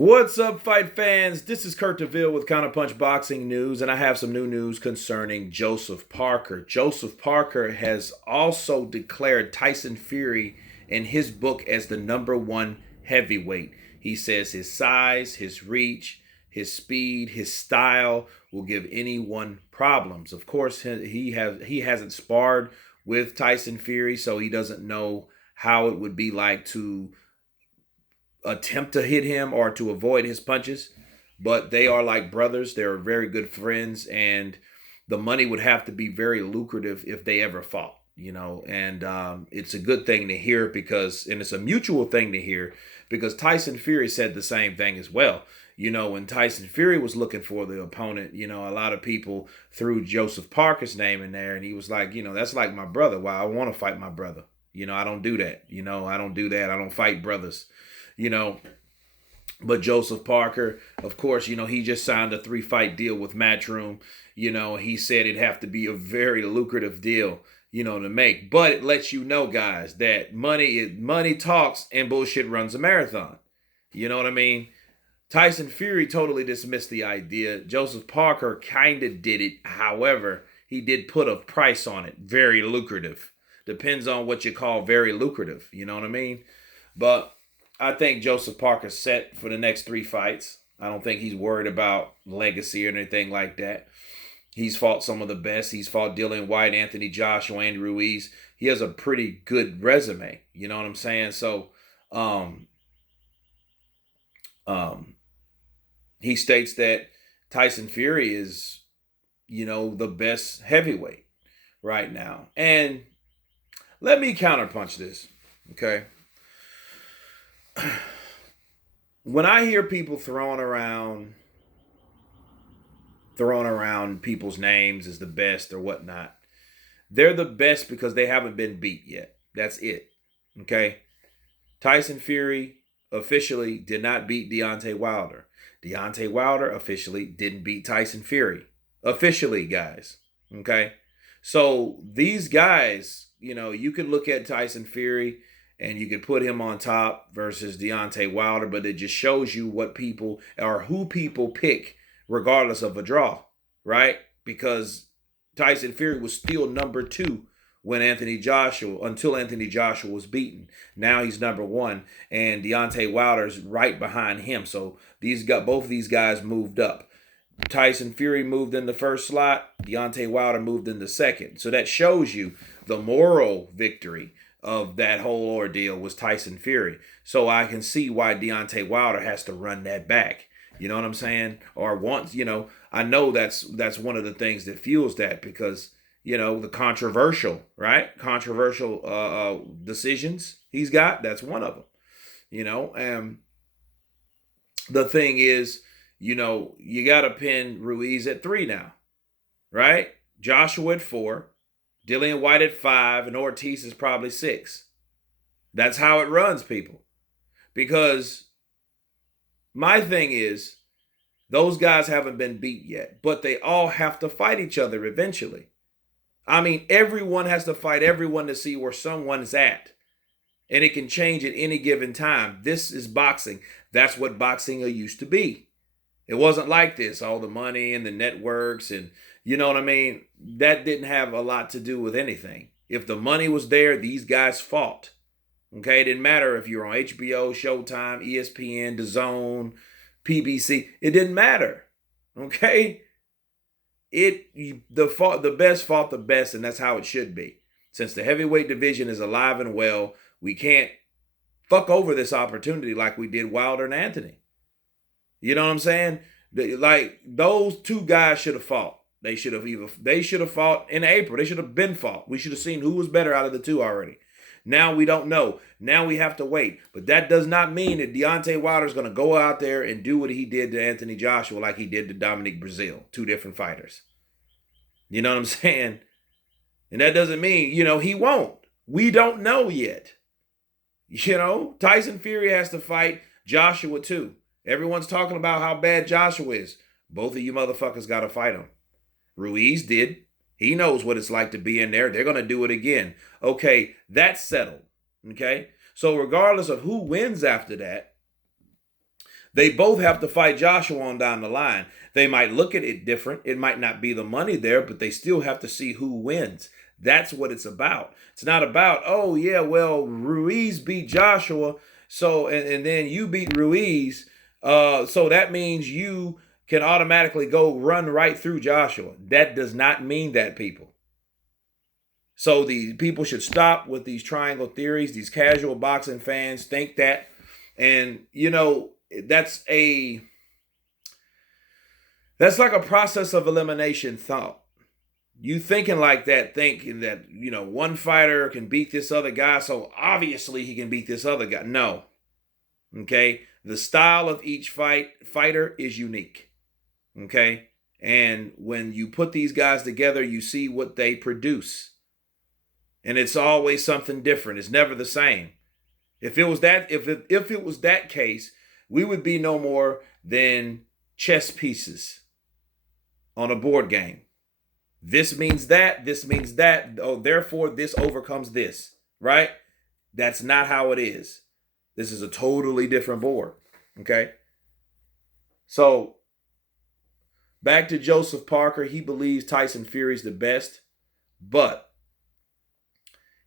What's up, fight fans? This is Kurt DeVille with Counterpunch Boxing News, and I have some new news concerning Joseph Parker. Joseph Parker has also declared Tyson Fury in his book as the #1 heavyweight. He says his size, his reach, his speed, his style will give anyone problems. Of course, he hasn't sparred with Tyson Fury, so he doesn't know how it would be like to attempt to hit him or to avoid his punches, but they are like brothers. They're very good friends, and the money would have to be very lucrative if they ever fought, and it's a good thing to hear and it's a mutual thing to hear because Tyson Fury said the same thing as well. When Tyson Fury was looking for the opponent, a lot of people threw Joseph Parker's name in there, and he was like, that's like my brother. Why I want to fight my brother. I don't do that. I don't do that. I don't fight brothers. you know. But Joseph Parker, of course, he just signed a 3-fight deal with Matchroom. He said it'd have to be a very lucrative deal, to make. But it lets you know, guys, that money talks and bullshit runs a marathon. You know what I mean? Tyson Fury totally dismissed the idea. Joseph Parker kind of did it. However, he did put a price on it. Very lucrative. Depends on what you call very lucrative. You know what I mean? But I think Joseph Parker's set for the next 3 fights. I don't think he's worried about legacy or anything like that. He's fought some of the best. He's fought Dillian White, Anthony Joshua, Andy Ruiz. He has a pretty good resume. You know what I'm saying? So, he states that Tyson Fury is, the best heavyweight right now. And let me counterpunch this, okay? When I hear people throwing around people's names as the best or whatnot, they're the best because they haven't been beat yet. That's it. Okay? Tyson Fury officially did not beat Deontay Wilder. Deontay Wilder officially didn't beat Tyson Fury. Officially, guys. Okay? So these guys, you could look at Tyson Fury and you could put him on top versus Deontay Wilder, but it just shows you what people or who people pick regardless of a draw, right? Because Tyson Fury was still #2 until Anthony Joshua was beaten. Now he's #1, and Deontay Wilder's right behind him. So both of these guys moved up. Tyson Fury moved in the first slot. Deontay Wilder moved in the second. So that shows you the moral victory of that whole ordeal was Tyson Fury. So I can see why Deontay Wilder has to run that back. You know what I'm saying? Or once, I know that's one of the things that fuels that because, the controversial decisions he's got, that's one of them. And the thing is, you got to pin Ruiz at 3 now, right? Joshua at 4. Dillian White at 5, and Ortiz is probably 6. That's how it runs, people. Because my thing is, those guys haven't been beat yet, but they all have to fight each other eventually. I mean, everyone has to fight everyone to see where someone's at. And it can change at any given time. This is boxing. That's what boxing used to be. It wasn't like this, all the money and the networks and you know what I mean? That didn't have a lot to do with anything. If the money was there, these guys fought. Okay? It didn't matter if you're on HBO, Showtime, ESPN, DAZN, PBC. It didn't matter. Okay? The best fought the best, and that's how it should be. Since the heavyweight division is alive and well, we can't fuck over this opportunity like we did Wilder and Anthony. You know what I'm saying? Like those 2 guys should have fought. They should have fought in April. They should have been fought. We should have seen who was better out of the 2 already. Now we don't know. Now we have to wait. But that does not mean that Deontay Wilder is going to go out there and do what he did to Anthony Joshua like he did to Dominic Breazeale. 2 different fighters. You know what I'm saying? And that doesn't mean, he won't. We don't know yet. Tyson Fury has to fight Joshua too. Everyone's talking about how bad Joshua is. Both of you motherfuckers got to fight him. Ruiz did. He knows what it's like to be in there. They're going to do it again. Okay, that's settled. Okay? So regardless of who wins after that, They both have to fight Joshua on down the line. They might look at it different. It might not be the money there, but they still have to see who wins. That's what it's about. It's not about, oh yeah, well, Ruiz beat Joshua, so and then you beat Ruiz, so that means you can automatically go run right through Joshua. That does not mean that, people. So the people should stop with these triangle theories. These casual boxing fans think that, and that's like a process of elimination thought. You thinking like that, thinking that, one fighter can beat this other guy, so obviously he can beat this other guy. No. Okay? The style of each fighter is unique. Okay? And when you put these guys together, you see what they produce. And it's always something different. It's never the same. If it was that case, we would be no more than chess pieces on a board game. This means that, this means that, oh, therefore this overcomes this, right? That's not how it is. This is a totally different board, okay? So, back to Joseph Parker. He believes Tyson Fury's the best, but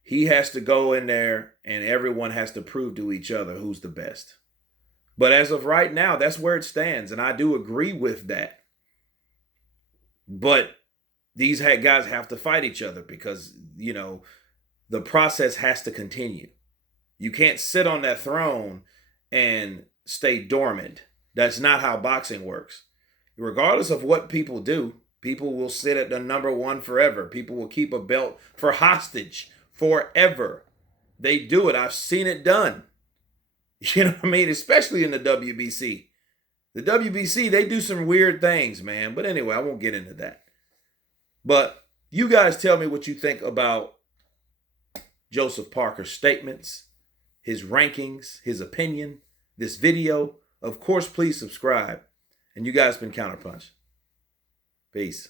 he has to go in there and everyone has to prove to each other who's the best. But as of right now, that's where it stands, and I do agree with that. But these guys have to fight each other because, the process has to continue. You can't sit on that throne and stay dormant. That's not how boxing works. Regardless of what people do, people will sit at the number one forever. People will keep a belt for hostage forever. They do it. I've seen it done. You know what I mean? Especially in the WBC. The WBC, they do some weird things, man. But anyway, I won't get into that. But you guys tell me what you think about Joseph Parker's statements, his rankings, his opinion, this video. Of course, please subscribe. And you guys been Counterpunch. Peace.